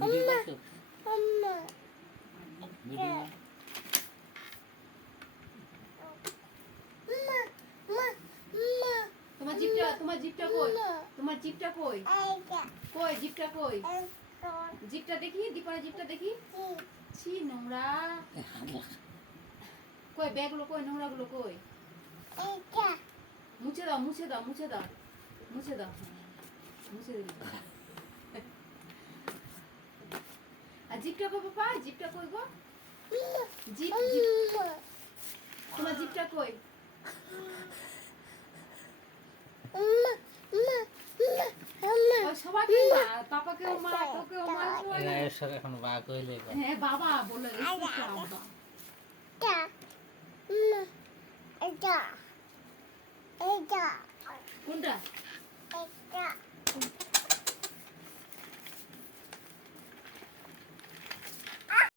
Video করছো? Video তোমার জিপটা কই? তোমার জিপটা কই? কই জিপটা কই? জিপটা দেখি, দীপার জিপটা দেখি। ছি নোংরা। কই ব্যাগগুলো কই, নোংরাগুলো কই? মুছে দাও, মুছে দাও, মুছে দাও, মুছে দাও, মুছে দিল। আর জিপটা কই বাবা? জিপটা কই গো? জিপ জিপ তোমার জিপটা কই? ওই সবাইকে মা, পাপাকেও মা, তোকেও মা, সবাই। এর সঙ্গে এখন বা কইলে হ্যাঁ বাবা বলে রে আব্বা। কোনটা?